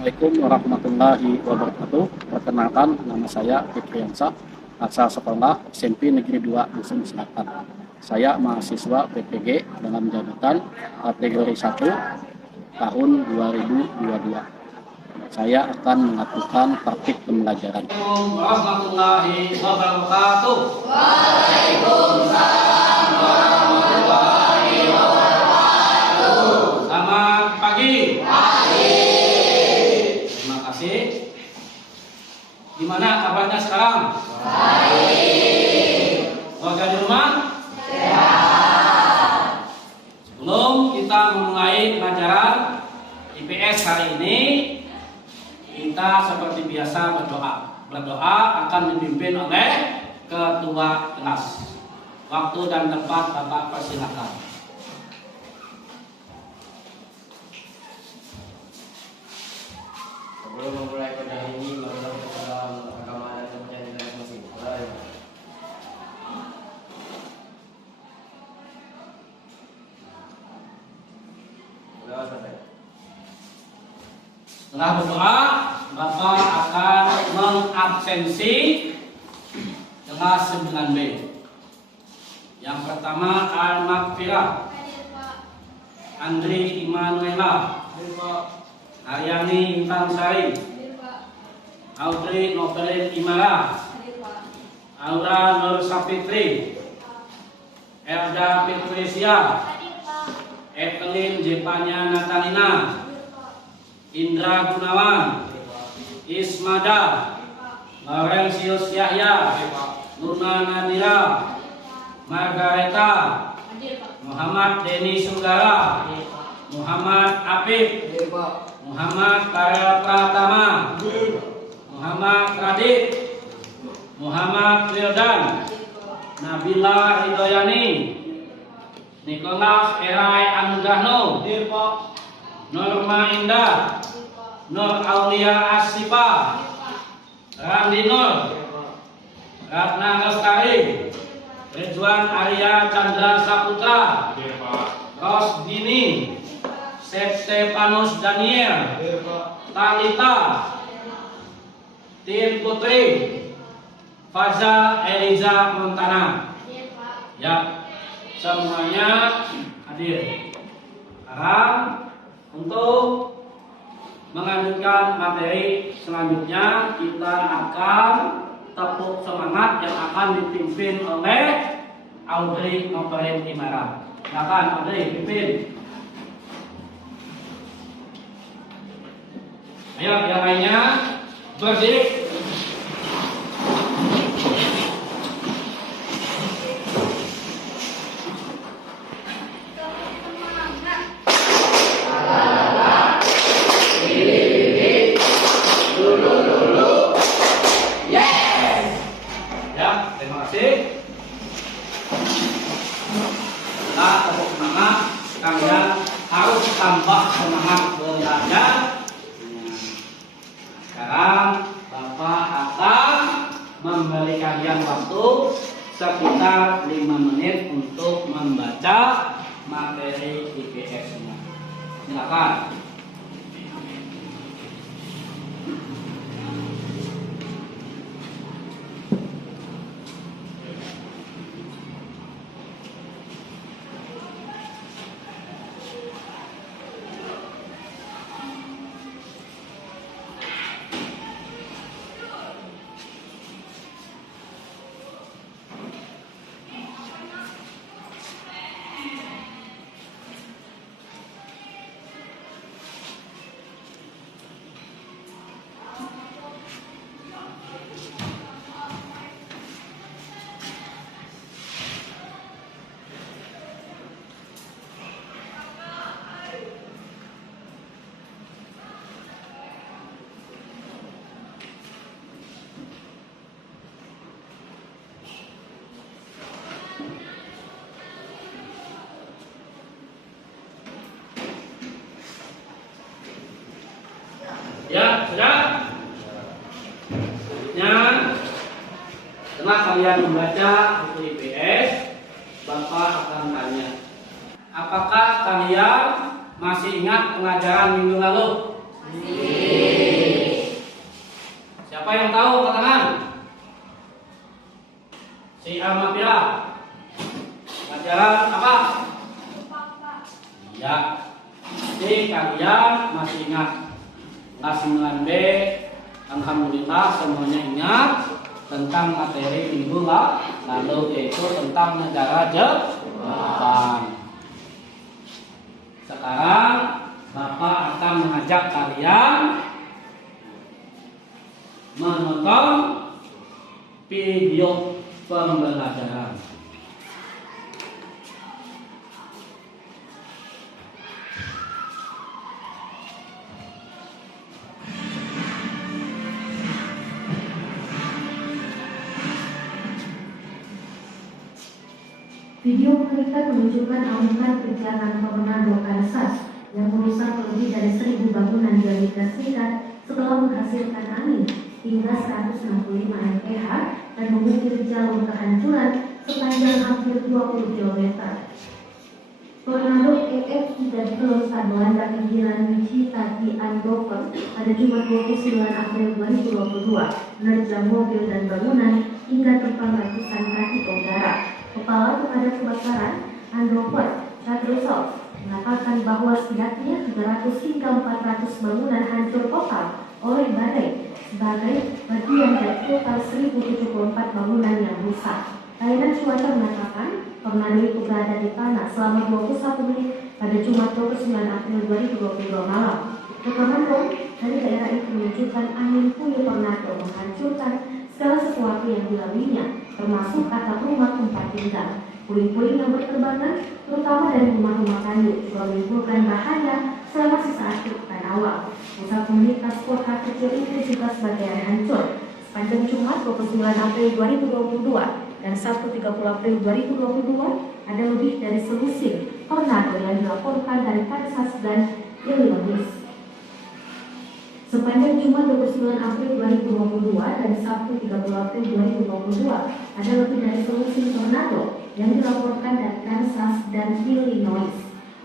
Assalamualaikum warahmatullahi wabarakatuh. Perkenalkan, nama saya Fikriansyah, asal sekolah SMP Negeri 2 Dusun Selatan. Saya mahasiswa PPG dengan jabatan kategori 1 tahun 2022. Saya akan melakukan praktik pembelajaran. Assalamualaikum warahmatullahi wabarakatuh. Waalaikumsalam warahmatullahi wabarakatuh. Selamat pagi. Pagi. Terima kasih. Gimana kabarnya sekarang? Baik. Warga di rumah? Sehat. Sebelum kita memulai pelajaran IPS hari ini, kita seperti biasa berdoa. Berdoa akan dipimpin oleh ketua kelas. Waktu dan tempat Bapak persilakan. Sebelum memulai pelajaran ini, marilah kita dalam agama dan kepercayaan kita masing-masing. Sudah selesai. Setelah berdoa, Bapak akan mengabsensi kelas 9B. Yang pertama Al-Makfirah, Andri Imanuela, Aryani Intan Sari, Audrey Novelin Imara, Aura Nur Sapitri, Elda Fitrisia, Evelyn Jepanya Natalina, Indra Gunawan, Ismada, Laurentius Yahya, Luna Nadira, Margareta, Muhammad Deni Sugara, Muhammad Apip, Muhammad Karel Pratama, Muhammad Radit, Muhammad Wildan, Nabila Ridhoyani, Nicholas Erai Anugahno, Norma Indah, Nur Aulia Asifa, Randi Nur, Ratna Lestari, Ridwan Arya Chandra Saputra, Rosdini, Stefanus Daniel, Talita, Tin Putri, Faza Eliza Montana. Ya, semuanya hadir. Sekarang untuk melanjutkan materi selanjutnya, kita akan tepuk semangat yang akan dipimpin oleh Audrey Novelin Imara. Silakan Audrey, pimpin. Ayo, yang lainnya berdiri. Terima kasih. Kita tepuk semangat, kalian harus tambah semangat belajar. Sekarang Bapak akan memberi kalian waktu sekitar 5 menit untuk membaca materi IPS-nya. Silakan. Ya, sudah. Selanjutnya, setelah kalian membaca buku IPS, Bapak akan tanya, apakah kalian masih ingat pengajaran minggu lalu? Masih. Siapa yang tahu angkat tangan? Si Amapira. Pelajaran apa? Ya. Jadi kalian masih ingat kelas 9B? Alhamdulillah semuanya ingat tentang materi minggu lalu, yaitu tentang negara Jepang. Sekarang Bapak akan mengajak kalian menonton video pembelajaran. Video pengiritan menunjukkan amukan perjalanan tornado Kansas yang merusak lebih dari 1.000 bangunan di Amerika Serikat setelah menghasilkan angin hingga 165 mph dan mengukir jalur kehancuran sepanjang hampir 20 km. Tornado EF tidak dikelola melanda pinggiran Wichita di Andover pada Jumat 29 April 2022, menerjang mobil dan bangunan hingga terbang ratusan kaki ke udara. Kepala Pemadam Kebakaran Andover, Chad Russell, mengatakan bahwa setidaknya 300 hingga 400 bangunan hancur total oleh badai sebagai bagian dari total 1.074 bangunan yang rusak. Layanan cuaca mengatakan tornado itu berada di tanah selama 21 menit pada Jumat 29 April 2022 malam. Rekaman drone dari daerah itu menunjukkan angin puyuh tornado menghancurkan segala sesuatu yang dilaluinya, termasuk atap rumah tempat tinggal. Puing-puing yang berterbangan, terutama dari rumah-rumah kayu, juga menimbulkan bahaya selama sesaat pekan awal. Pusat komunitas kota kecil itu juga sebagian hancur. Sepanjang Jumat 29 April 2022 dan Sabtu 30 April 2022, ada lebih dari selusin tornado yang dilaporkan dari Kansas dan Illinois. Sepanjang Jumat 29 April 2022 dan Sabtu 30 April 2022, ada lebih dari selusin tornado yang dilaporkan dari Kansas dan Illinois.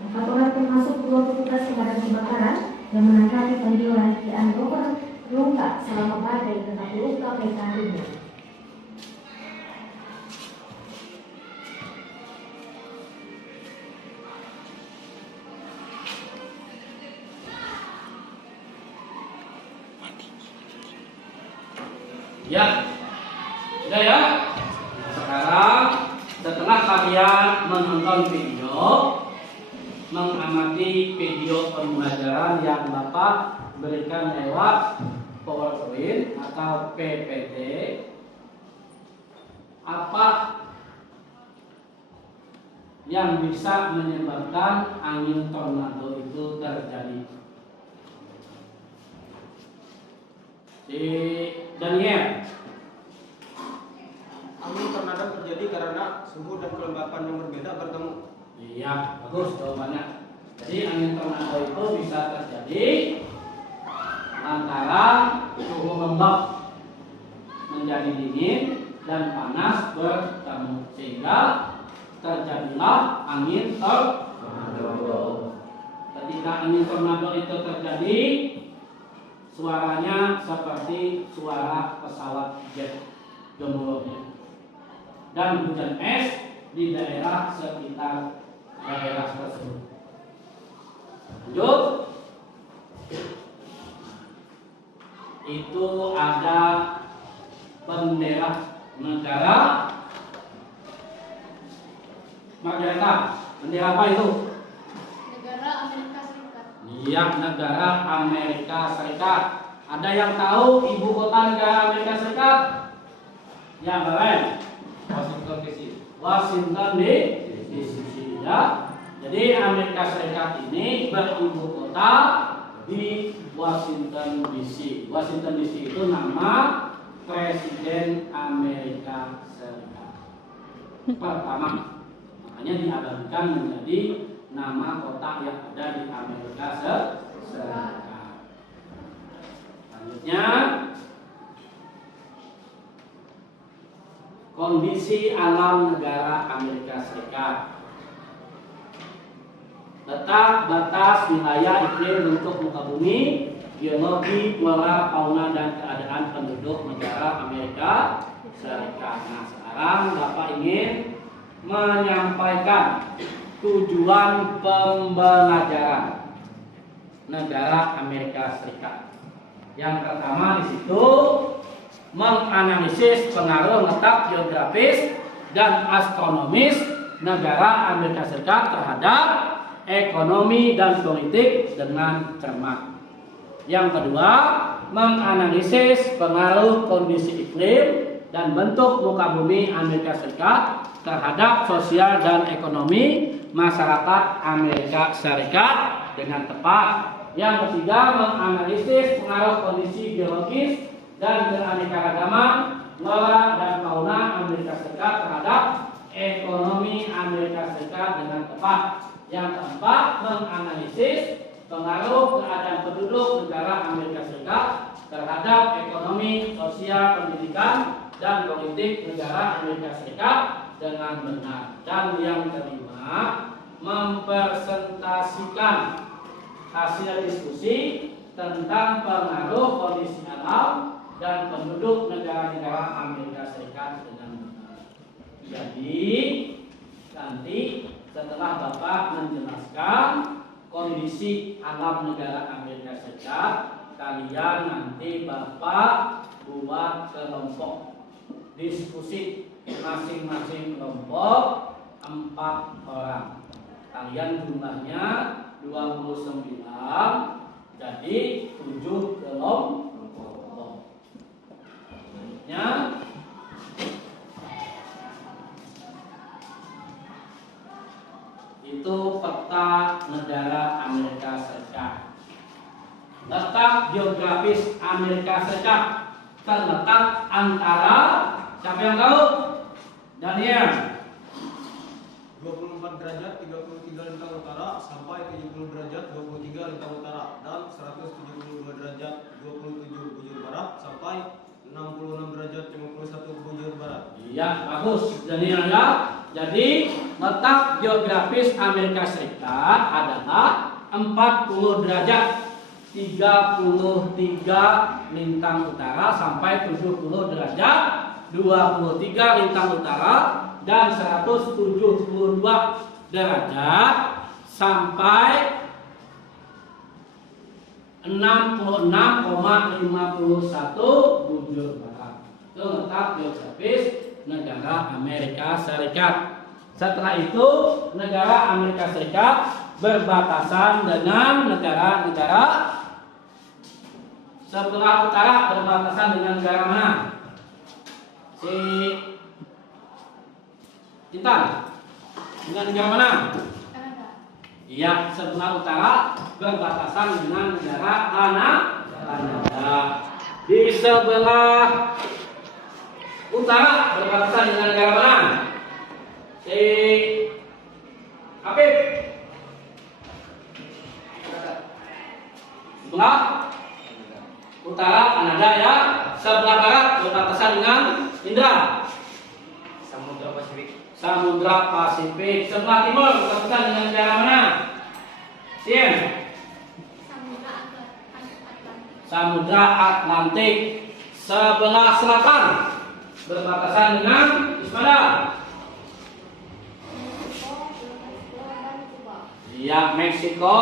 4 orang termasuk 2 petugas pemadam kebakaran yang menangani panggilan di Andover terluka selama badai tetapi luka mereka ringan. Ya, sudah ya. Sekarang setelah kalian menonton video, mengamati video pembelajaran yang Bapak berikan lewat PowerPoint atau PPT, apa yang bisa menyebabkan angin tornado itu terjadi? Di Daniel. Angin tornado terjadi karena suhu dan kelembapan yang berbeda bertemu. Iya, bagus jawabannya. Jadi angin tornado itu bisa terjadi antara suhu lembab menjadi dingin dan panas bertemu sehingga terjadilah angin tornado. Ketika angin tornado itu terjadi, suaranya seperti suara pesawat jet gemuruhnya dan hujan es di daerah sekitar daerah tersebut. Lanjut, itu ada bendera negara Margareta. Bendera apa itu? Negara Amerika Serikat. Iya, negara Amerika Serikat. Ada yang tahu ibu kota negara Amerika Serikat? Ya, Balen. Washington DC. Washington DC. Ya. Jadi Amerika Serikat ini beribu kota di Washington DC. Washington DC itu nama Presiden Amerika Serikat pertama. Makanya diabadikan menjadi nama kota yang ada di Amerika Serikat. Selanjutnya, kondisi alam negara Amerika Serikat. Letak batas wilayah iklim bentuk muka bumi geologi, flora, fauna, dan keadaan penduduk negara Amerika Serikat. Nah, sekarang Bapak ingin menyampaikan tujuan pembelajaran negara Amerika Serikat. Yang pertama di situ menganalisis pengaruh letak geografis dan astronomis negara Amerika Serikat terhadap ekonomi dan politik dengan cermat. Yang kedua, menganalisis pengaruh kondisi iklim dan bentuk muka bumi Amerika Serikat terhadap sosial dan ekonomi masyarakat Amerika Serikat dengan tepat. Yang ketiga, menganalisis pengaruh kondisi geologis dan keanekaragaman flora dan fauna Amerika Serikat terhadap ekonomi Amerika Serikat dengan tepat. Yang keempat, menganalisis pengaruh keadaan penduduk negara Amerika Serikat terhadap ekonomi, sosial, pendidikan, dan politik negara Amerika Serikat dengan benar. Dan yang kelima, mempresentasikan hasil diskusi tentang pengaruh kondisi alam dan penduduk negara-negara Amerika Serikat dengan benar. Jadi nanti setelah Bapak menjelaskan kondisi alam negara Amerika Serikat, kalian nanti Bapak buat kelompok diskusi, masing-masing kelompok 4 orang. Kalian jumlahnya 29, jadi 7 kelompok. Selanjutnya itu peta negara Amerika Serikat. Letak geografis Amerika Serikat terletak antara, siapa yang tahu? Daniel. 24 derajat 33 lintang utara sampai 70 derajat 23 lintang utara dan 172 derajat 27 bujur barat sampai 66 derajat 51 bujur barat. Iya, bagus. Daniel ya. Jadi letak geografis Amerika Serikat adalah 40 derajat 33 lintang utara sampai 70 derajat 23 lintang utara dan 172 derajat sampai 66,51 bujur barat. Itu letak geografis negara Amerika Serikat. Setelah itu negara Amerika Serikat berbatasan dengan negara-negara sebelah utara, berbatasan dengan negara mana? Si Intan, dengan negara mana? Kanada. Iya, sebelah utara berbatasan dengan negara Kanada. Di sebelah utara berbatasan dengan negara mana? Si Habib. Sebelah utara Kanada ya. Sebelah barat berbatasan dengan Indra. Samudra Pasifik. Samudra Pasifik. Sebelah timur berbatasan dengan negara mana? Sien. Samudra Atlantik. Sebelah selatan berbatasan dengan Ismada. Iya, Meksiko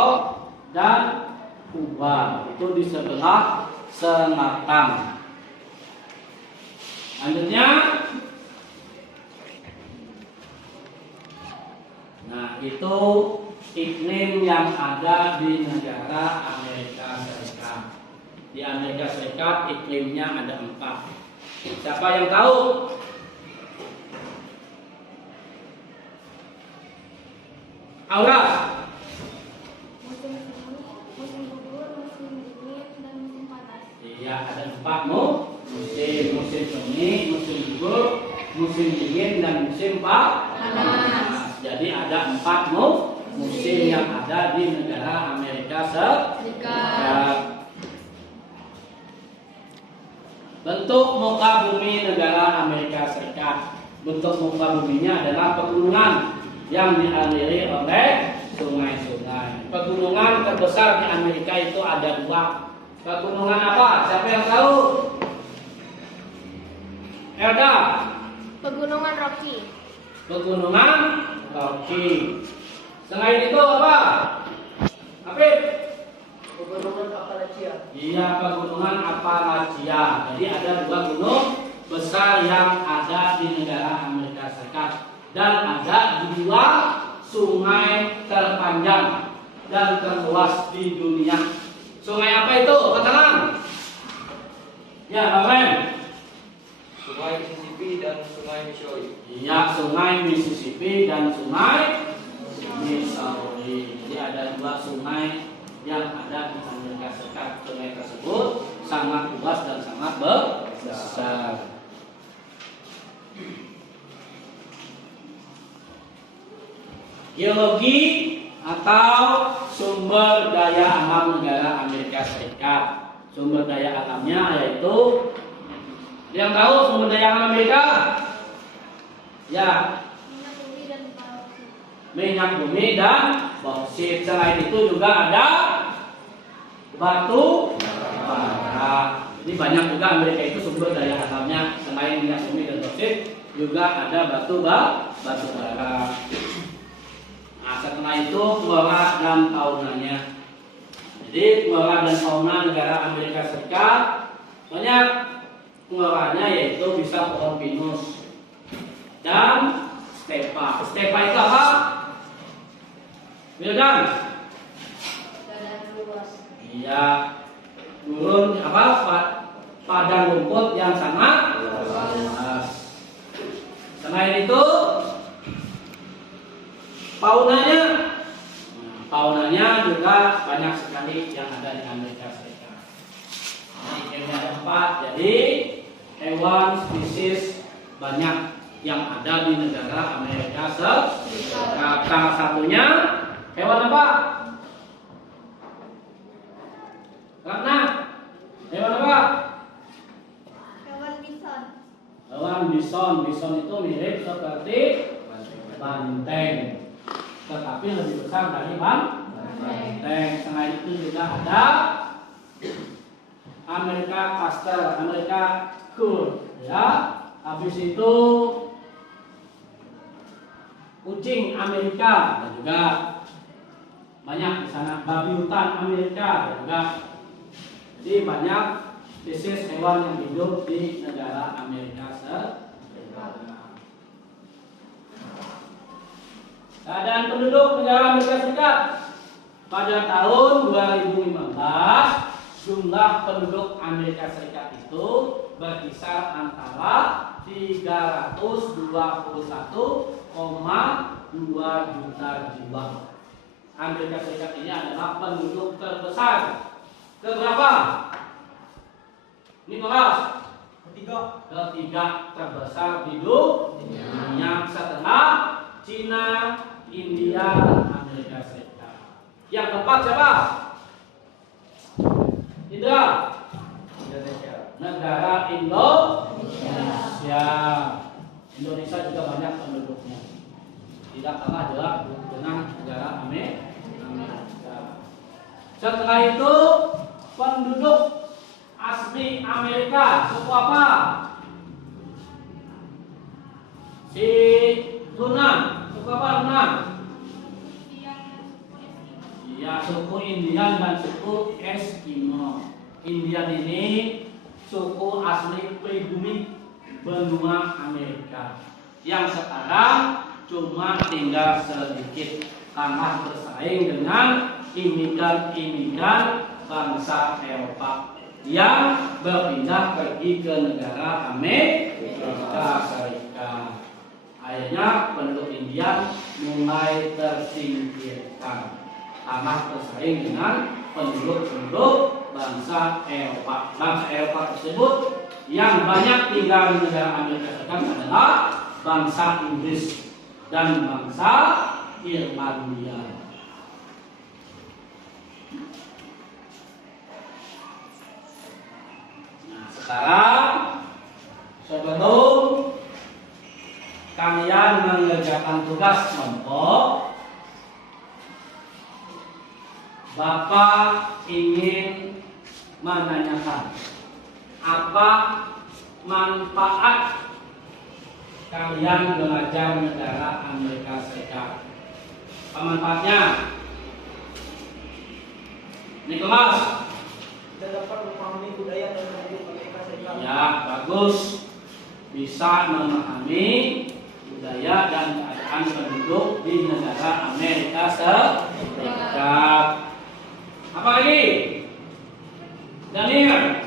dan Kuba. Itu di sebelah selatan. Selanjutnya, nah itu iklim yang ada di negara Amerika Serikat. Di Amerika Serikat iklimnya ada 4. Siapa yang tahu? Aura. Musim semi, musim gugur, musim dingin, dan musim panas. Iya, ada 4 musim semi, musim gugur, musim dingin, dan musim panas. Jadi ada 4 musim yang ada di negara Amerika Serikat. Bentuk muka bumi negara Amerika Serikat. Bentuk muka buminya adalah pegunungan yang dialiri oleh sungai-sungai. Pegunungan terbesar di Amerika itu ada 2. Pegunungan apa? Siapa yang tahu? Elda. Pegunungan Rocky. Pegunungan Rocky. Selain itu apa? Afif. Pegunungan Appalachia. Iya, pegunungan Appalachia. Jadi ada dua gunung besar yang ada di negara Amerika Serikat dan ada dua sungai terpanjang dan terluas di dunia. Sungai apa itu? Katakan. Ya, Bapak. Sungai Mississippi dan Sungai Missouri. Iya, sungai Mississippi dan sungai Missouri. Jadi ada dua sungai yang ada di Amerika Serikat. Sungai tersebut sangat luas dan sangat besar. Geologi atau sumber daya alam negara Amerika Serikat. Sumber daya alamnya yaitu, yang tahu sumber daya alam Amerika? Ya, Minyak bumi dan bauksit. minyak bumi dan bauksit. Selain itu juga ada batu bara. Ini banyak juga Amerika itu sumber daya alamnya. Selain minyak bumi dan bauksit, juga ada batu bara. Nah, setelah itu flora dan faunanya. Jadi flora dan fauna negara Amerika Serikat banyak. Floranya yaitu bisa pohon pinus dan stepa. Stepa itu apa? Wildan? Dadan luas. Iya, gurun apa? Padang rumput yang sangat luas. Selain itu faunanya, faunanya juga banyak sekali yang ada di Amerika Serikat. Ini ada 4, jadi hewan spesies banyak yang ada di negara Amerika Serikat. Salah satunya hewan apa? Karena hewan apa? Hewan bison. Hewan bison. Bison itu mirip seperti banteng, tetapi lebih besar dari banteng. Selain itu juga ada Amerika Castor, Amerika Kur, ya. Habis itu kucing Amerika dan juga banyak di sana, babi hutan Amerika dan juga. Jadi banyak spesies hewan yang hidup di negara Amerika Serikat. Keadaan penduduk negara Amerika Serikat pada tahun 2015, jumlah penduduk Amerika Serikat itu berkisar antara 321,2 juta jiwa. Amerika Serikat ini adalah penduduk terbesar. Keberapa? Nicholas? Ketiga terbesar di dunia setelah Cina, India, dan Amerika Serikat. Yang keempat siapa? Indra? Indonesia. Negara Indonesia. Indonesia juga banyak penduduknya. Tidak kalah jelas dengan negara Amerika. Setelah itu penduduk asli Amerika suku apa? Si Hunan. Suku apa Hunan? Ya, suku Indian dan suku Eskimo. Indian ini suku asli pribumi benua Amerika yang sekarang cuma tinggal sedikit karena bersaing dengan imigran-imigran bangsa Eropa yang berpindah pergi ke negara Amerika Serikat. Akhirnya penduduk India mulai tersingkirkan karena bersaing dengan penduduk-penduduk bangsa Eropa. Bangsa Eropa tersebut yang banyak tinggal di negara Amerika Serikat adalah bangsa Inggris dan bangsa Irlandia. Nah, sekarang sebelum kalian mengerjakan tugas kelompok, Bapak ingin menanyakan apa manfaat kalian belajar negara Amerika Serikat. Apa manfaatnya? Nicholas. Kita dapat memahami budaya dan penduduk Amerika Serikat. Ya, bagus. Bisa memahami budaya dan keadaan penduduk di negara Amerika Serikat. Apa lagi? Daniel.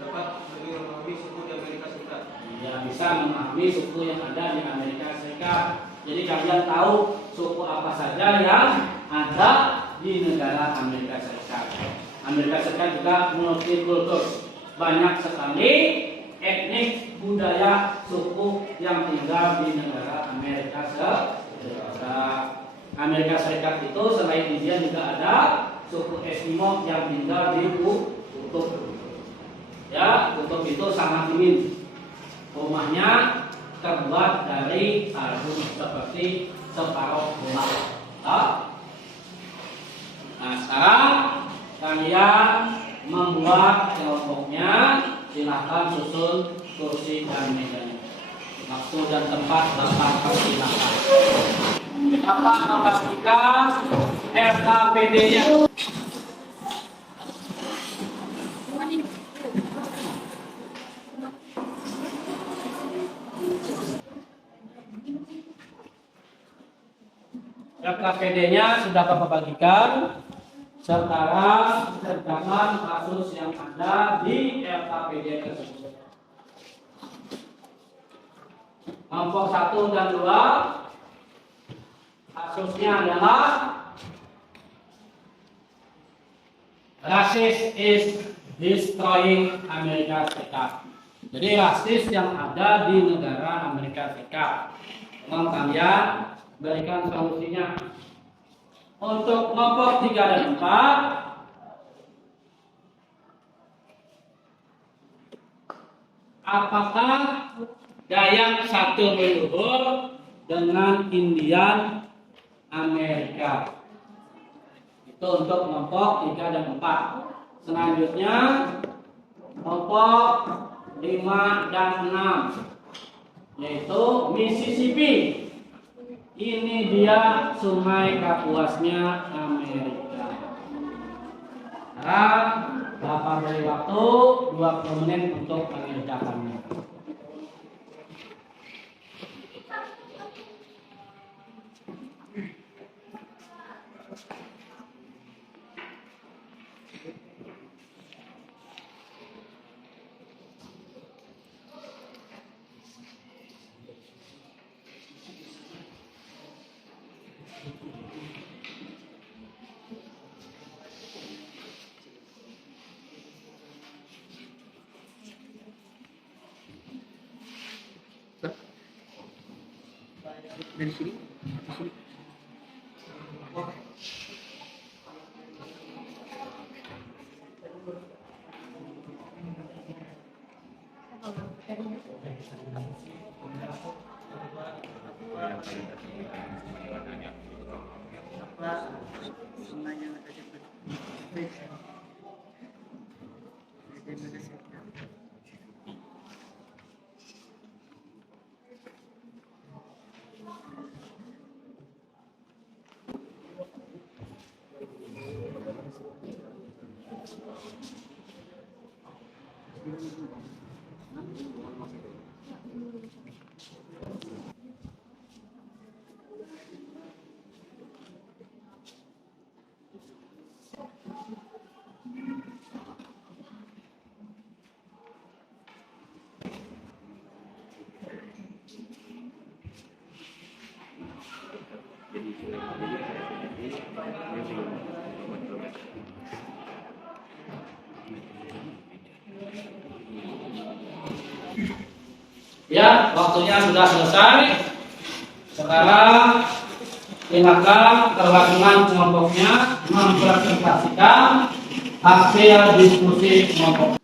Dapat lebih memahami suku di Amerika Serikat. Ya, bisa memahami suku yang ada di Amerika Serikat. Jadi kalian tahu suku apa saja yang ada di negara Amerika Serikat. Amerika Serikat juga multikultur. Banyak sekali etnik, budaya, suku yang tinggal di negara Amerika Serikat. Amerika Serikat itu selain India juga ada suku Eskimo yang tinggal di kutub. Ya, kutub itu sangat dingin. Rumahnya terbuat dari salju seperti separuh bola. Nah, sekarang kalian membuat kelompoknya. Silahkan susun kursi dan mejanya. Waktu dan tempat Bapak persilakan. Bapak memastikan RKPD-nya. RKPD-nya sudah Bapak bagikan. Sekarang kerjakan kasus yang ada di RKPD tersebut. Kelompok 1 dan 2 kasusnya adalah Rasis is destroying Amerika Serikat. Jadi rasis yang ada di negara Amerika Serikat. Tolong kalian berikan solusinya. Untuk kelompok 3 dan 4, apakah Dayak satu leluhur dengan Indian Amerika? Itu untuk kelompok 3 dan 4. Selanjutnya kelompok 5 dan 6, yaitu Mississippi. Ini dia sungai kapuasnya Amerika. Sekarang Bapak beri waktu 20 menit untuk mengerjakannya. Dari sini, sini. Ya, waktunya sudah selesai. Sekarang silakan tergabungan kelompoknya mempresentasikan hasil diskusi kelompok.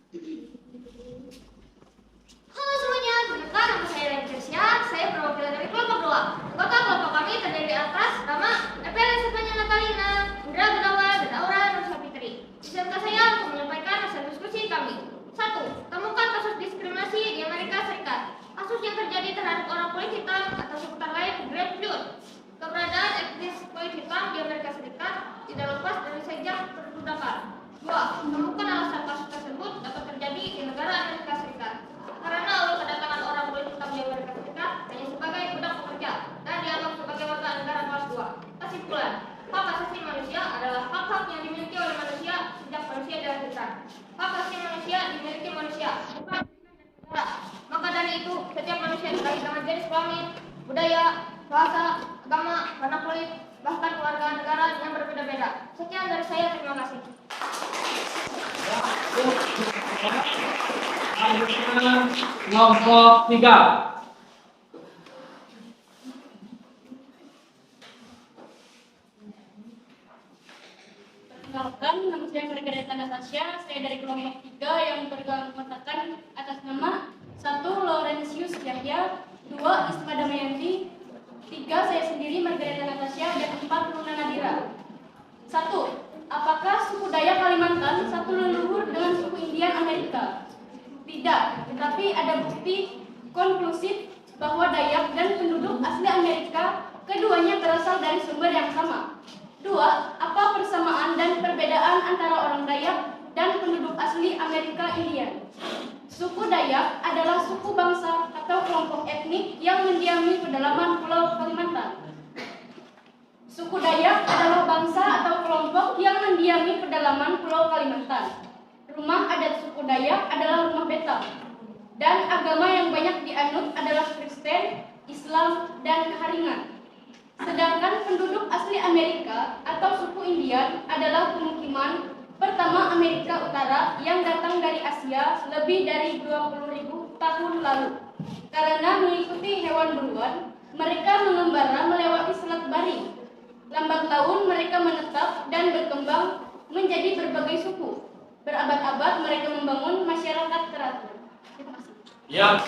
Halo semuanya, perkenalkan nama saya Rani Kersia. Saya perwakilan dari kelompok 2. Anggota kelompok kami terdiri atas Rama, Epel, Sepanya Natalina, Indra Gunawan, dan Aura Nur Sapitri. Di Izinkan saya untuk menyampaikan hasil diskusi kami. 1. Temukan kasus diskriminasi di Amerika Serikat. Kasus yang terjadi terhadap orang kulit hitam atau sebutan lain Green Blood. Keberadaan etnis kulit hitam di Amerika Serikat tidak lepas dari sejak perbudakan. 2. Temukan alasan kasus tersebut dapat terjadi di negara Amerika Serikat karena awal kedatangan orang kulit hitam di Amerika Serikat hanya sebagai budak pekerja dan dianggap sebagai warga negara kelas 2. Kesimpulan, hak asasi manusia adalah hak-hak yang dimiliki oleh manusia sejak manusia dilahirkan. Hak asasi manusia dimiliki manusia, bukan negara. Maka dari itu, setiap manusia terkait dengan jenis kelamin, budaya, bahasa, agama, warna kulit, bahkan warga negara yang berbeda-beda. Sekian dari saya, terima kasih. Kelompok 3. Perkenalkan, nama saya Margareta Natasha. Saya dari kelompok 3 yang beranggotakan atas nama 1. Laurentius Yahya, 2. Isma Damayanti, 3. Saya sendiri Margareta Natasha, dan 4. Luna Nadira. 1. Apakah suku Dayak Kalimantan satu leluhur dengan suku Indian Amerika? Tidak, tetapi ada bukti konklusif bahwa Dayak dan penduduk asli Amerika keduanya berasal dari sumber yang sama. 2. Apa persamaan dan perbedaan antara orang Dayak dan penduduk asli Amerika Indian? Suku Dayak adalah suku bangsa atau kelompok etnik yang mendiami pedalaman Pulau Kalimantan. Suku Dayak adalah bangsa atau kelompok yang mendiami pedalaman Pulau Kalimantan. Rumah adat suku Dayak adalah rumah betal. Dan agama yang banyak dianut adalah Kristen, Islam, dan Keharingan. Sedangkan penduduk asli Amerika atau suku Indian adalah pemukiman pertama Amerika Utara yang datang dari Asia lebih dari 20.000 tahun lalu. Karena mengikuti hewan buruan, mereka mengembara melewati Selat Bering. Lambat laun mereka menetap dan berkembang menjadi berbagai suku. Berabad-abad mereka membangun masyarakat teratur. Terima kasih. Ya.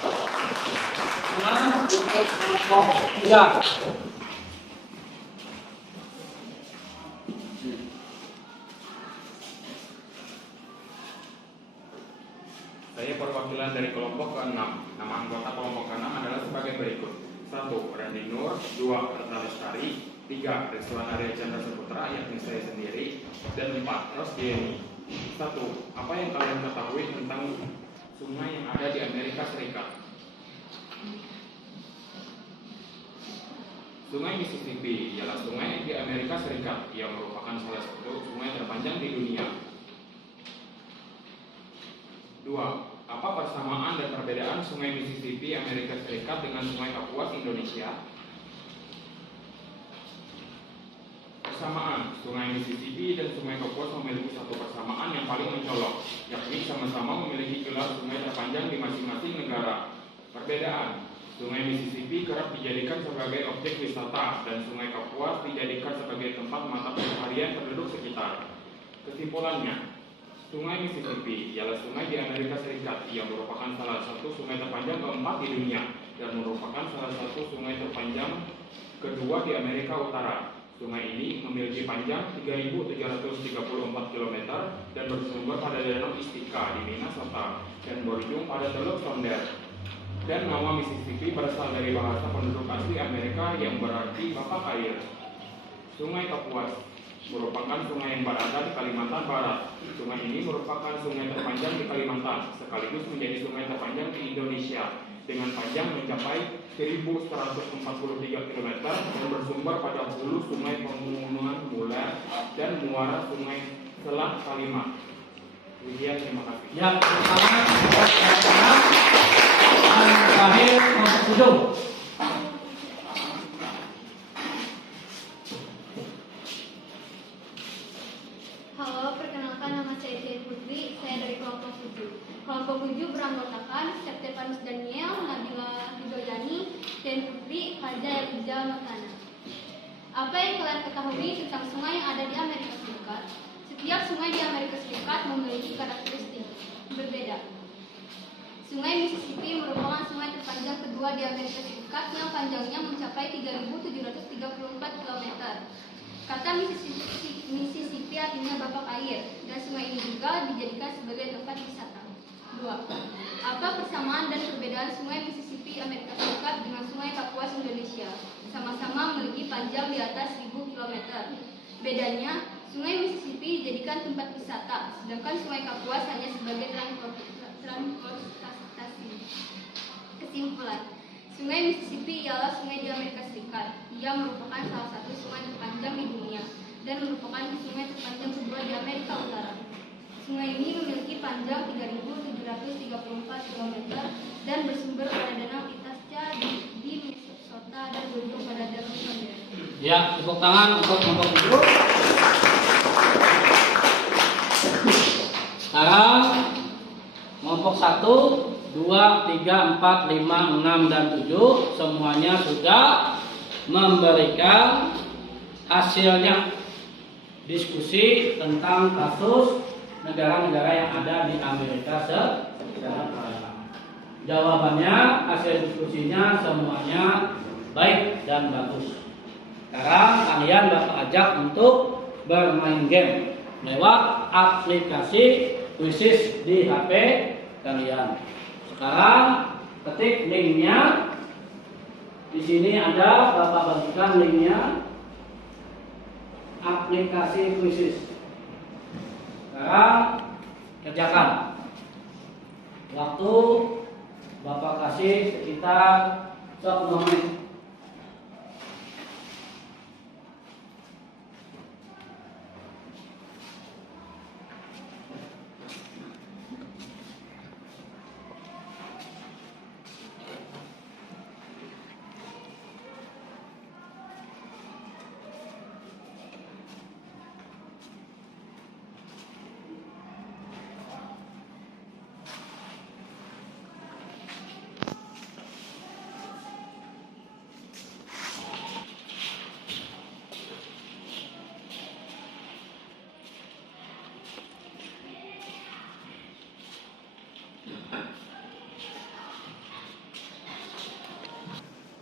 Kelompok 3. Saya perwakilan dari kelompok ke-6. Nama anggota kelompok ke-6 adalah sebagai berikut. 1. Randy Nur, 2. Retna Lestari, 3. Rizwan Arya Chandra Saputra, yakni saya sendiri, dan 4. Rosdieni. 1. Apa yang kalian ketahui tentang sungai yang ada di Amerika Serikat? Sungai Mississippi ialah sungai di Amerika Serikat yang merupakan salah satu sungai terpanjang di dunia. 2. Apa persamaan dan perbedaan sungai Mississippi Amerika Serikat dengan sungai Kapuas Indonesia? Persamaan, sungai Mississippi dan sungai Kapuas memiliki satu persamaan yang paling mencolok, yakni sama-sama memiliki gelar sungai terpanjang di masing-masing negara. Perbedaan, sungai Mississippi kerap dijadikan sebagai objek wisata dan sungai Kapuas dijadikan sebagai tempat mata pencaharian penduduk sekitar. Kesimpulannya, sungai Mississippi ialah sungai di Amerika Serikat yang merupakan salah satu sungai terpanjang keempat di dunia dan merupakan salah satu sungai terpanjang kedua di Amerika Utara. Sungai ini memiliki panjang 3.734 km dan bersumber pada Danau Istika di Minnesota dan berujung pada Teluk Sonder. Dan nama Mississippi berasal dari bahasa penduduk asli Amerika yang berarti bapak air. Sungai Kapuas merupakan sungai yang berada di Kalimantan Barat. Sungai ini merupakan sungai terpanjang di Kalimantan, sekaligus menjadi sungai terpanjang di Indonesia dengan panjang mencapai 1.143 km dan bersumber pada hulu Sungai Pegunungan Mular dan muara Sungai Selat Kalimat. Demikian, terima kasih. Ya, pertama dan terakhir kelompok 7. Halo, perkenalkan nama saya Jaya Putri, saya dari kelompok 7. Kelompok 7 beranggotakan Septepanus Daniel, Nabila Hidojani, Jaya Putri, Haja Rizal Makana. Apa yang kalian ketahui tentang sungai yang ada di Amerika Serikat? Setiap sungai di Amerika Serikat memiliki karakteristik berbeda. Sungai Mississippi merupakan sungai terpanjang kedua di Amerika Serikat yang panjangnya mencapai 3.734 km. Kata Mississippi Mississippi artinya bapak air, dan sungai ini juga dijadikan sebagai tempat wisata. 2. Apa persamaan dan perbedaan sungai Mississippi Amerika Serikat dengan sungai Kapuas Indonesia? Sama-sama memiliki panjang di atas 1000 km. Bedanya, sungai Mississippi dijadikan tempat wisata, sedangkan sungai Kapuas hanya sebagai transportasi. Kesimpulan, sungai Mississippi ialah sungai di Amerika Serikat. Ia merupakan salah satu sungai terpanjang di dunia dan merupakan sungai terpanjang kedua di Amerika Utara. Sungai ini memiliki panjang 3.734 km dan bersumber pada danau Itasca di Minnesota dan berujung pada danau Sonora. Ya, tepuk tangan untuk kelompok 7. Sekarang kelompok 1, 2, 3, 4, 5, 6, dan 7 semuanya sudah memberikan hasilnya diskusi tentang kasus negara-negara yang ada di Amerika Serikat. Jawabannya, hasil diskusinya semuanya baik dan bagus. Sekarang kalian Bapak ajak untuk bermain game lewat aplikasi Quizzes di HP kalian. Sekarang ketik linknya. Di sini ada, Bapak bagikan linknya, aplikasi Quizzes. Sekarang kerjakan. Waktu Bapak kasih sekitar 10 menit.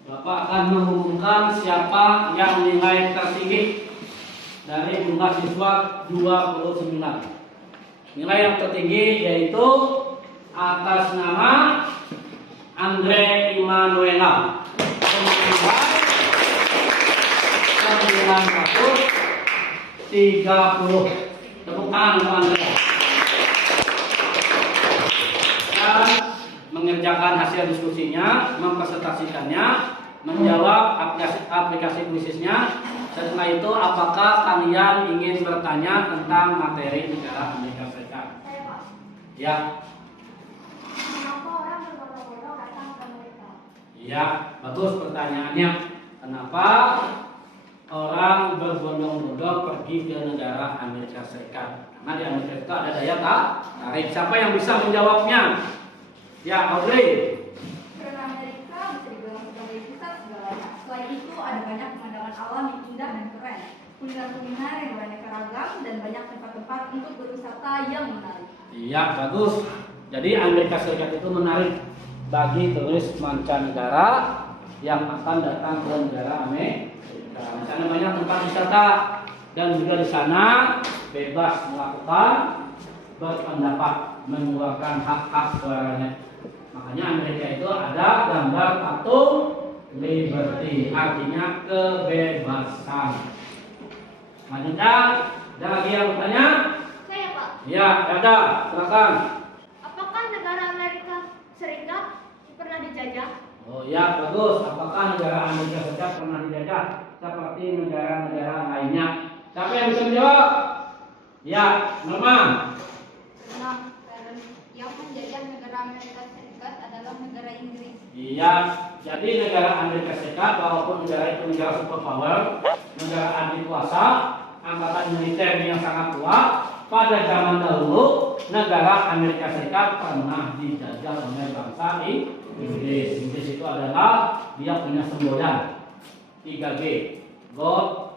Bapak akan mengumumkan siapa yang nilai tertinggi dari jumlah siswa 29. Nilai yang tertinggi yaitu atas nama Andre Immanuela 930. Tepuk tangan untuk Andre. Dan mengerjakan hasil diskusinya, mempresentasikannya, menjawab aplikasi kuisisnya. Setelah itu, apakah kalian ingin bertanya tentang materi negara Amerika Serikat? Ya. Kenapa orang berbondong-bondong datang ke Amerika? Ya, bagus pertanyaannya. Kenapa orang berbondong-bondong pergi ke negara Amerika Serikat? Karena di Amerika Serikat ada daya tarik. Siapa yang bisa menjawabnya? Ya, Audrey. Karena Amerika bisa dibilang sebagai pusat segalanya. Selain itu ada banyak pemandangan alam yang indah dan keren, kuliner-kuliner yang beraneka ragam, dan banyak tempat-tempat untuk berwisata yang menarik. Iya, bagus. Jadi Amerika Serikat itu menarik bagi turis mancanegara yang akan datang ke negara Amerika. Di sana banyak tempat wisata dan juga di sana bebas melakukan berpendapat, mengeluarkan hak-hak suaranya. Makanya Amerika itu ada gambar patung Liberty, artinya kebebasan. Selanjutnya, ada lagi yang bertanya? Saya, Pak. Ya, ada. Silakan. Apakah negara Amerika Serikat pernah dijajah? Oh ya, bagus. Apakah negara Amerika Serikat pernah dijajah seperti negara-negara lainnya? Siapa yang bisa menjawab? Ya, Norman. Nah, yang menjajah negara Amerika Serikat adalah negara Inggris. Iya, jadi negara Amerika Serikat walaupun negara itu negara superpower, negara adikuasa, angkatan militer yang sangat kuat, pada zaman dahulu negara Amerika Serikat pernah dijajah oleh bangsa Inggris. Inggris itu adalah dia punya semboyan 3G, God,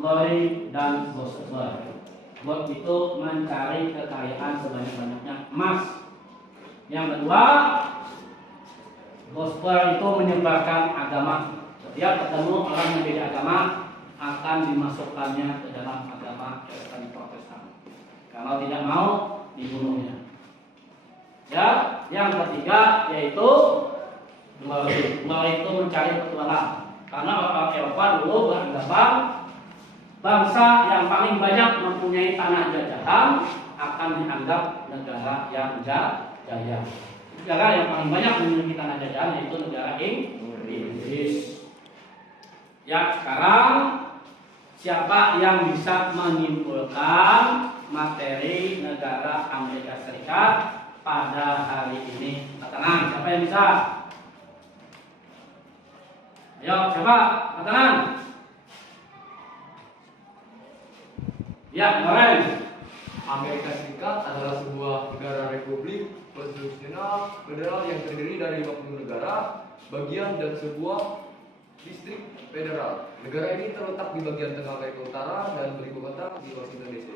Glory, dan Gospel. God itu mencari kekayaan sebanyak-banyaknya emas. Yang kedua, Gospel itu menyebarkan agama. Setiap ketemu orang yang beda agama akan dimasukkannya ke dalam agama jemaat Kristen Protestan. Kalau tidak mau dibunuhnya. Ya, yang ketiga yaitu Glory itu mencari petualang. Karena orang Eropa dulu beranggapan bangsa yang paling banyak mempunyai tanah jajahan akan dianggap negara yang jaya. Negara yang paling banyak memiliki tanah jajahan yaitu negara Inggris. Ya, sekarang siapa yang bisa menyimpulkan materi negara Amerika Serikat pada hari ini? Tangan, siapa yang bisa? Ayo, siapa? Tangan. Ya, kemarin. Amerika Serikat adalah sebuah negara republik konstitusional federal yang terdiri dari 50 negara, bagian dan sebuah distrik federal. Negara ini terletak di bagian tengah Amerika Utara dan beribu kota di Washington DC.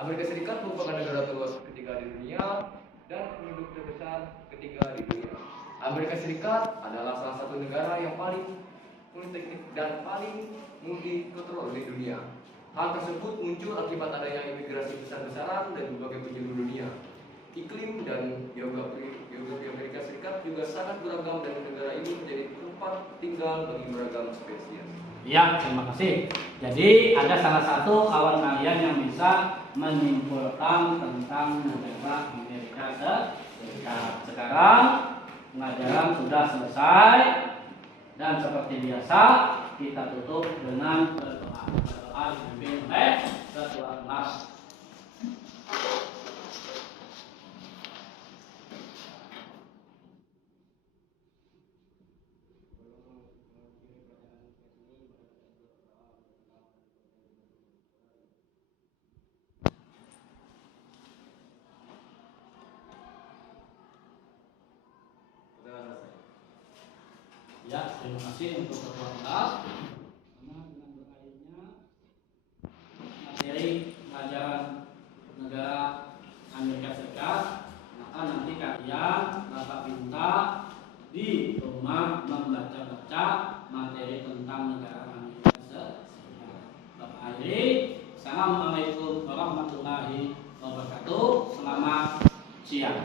Amerika Serikat merupakan negara terluas ketiga di dunia dan penduduk terbesar ketiga di dunia. Amerika Serikat adalah salah satu negara yang paling politeknik dan paling multikultural di dunia. Hal tersebut muncul akibat adanya imigrasi besar-besaran dari berbagai penjuru dunia. Iklim dan geografi Amerika Serikat juga sangat beragam dan negara ini menjadi tempat tinggal bagi beragam spesies. Ya, terima kasih. Jadi ada salah satu kawan kalian yang bisa menyimpulkan tentang negara Amerika Serikat. Sekarang pengajaran sudah selesai dan seperti biasa kita tutup dengan berdoa. Berdoa dipimpin oleh ketua kelas. Ya, terima kasih untuk ketua kelas. Karena dengan berakhirnya materi pelajaran negara Amerika Serikat, maka nanti kalian Bapak minta di rumah membaca-baca materi tentang negara Amerika Serikat. Bapak akhiri. Assalamualaikum warahmatullahi wabarakatuh. Selamat siang.